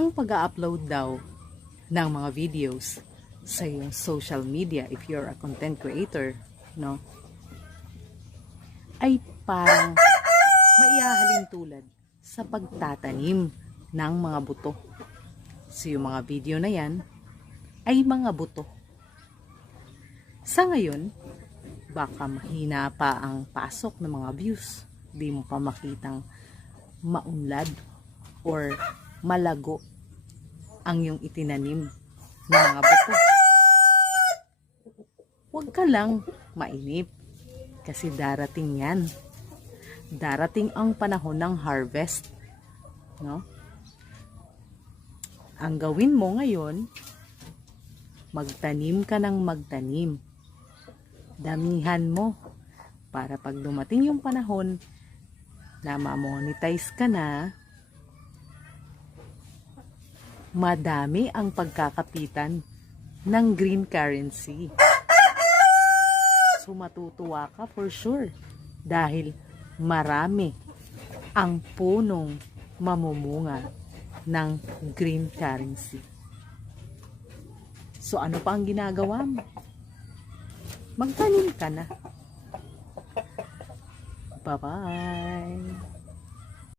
ang pag-upload daw ng mga videos sa iyong social media, if you're a content creator, no, ay parang maihahalin tulad sa pagtatanim ng mga buto. So yung mga video na yan ay mga buto. Sa ngayon, baka mahina pa ang pasok ng mga views. Di mo pa makitang maunlad or malago ang yung itinanim ng mga buto. Huwag ka lang mainip kasi darating yan. Darating ang panahon ng harvest, no? Ang gawin mo ngayon, magtanim ka ng magtanim. Damihan mo para pag dumating yung panahon na ma-monetize ka na, madami ang pagkakapitan ng green currency. So matutuwa ka for sure dahil marami ang punong mamumunga ng green currency. So ano pa ang ginagawa mo? Magtanim ka na. Bye-bye!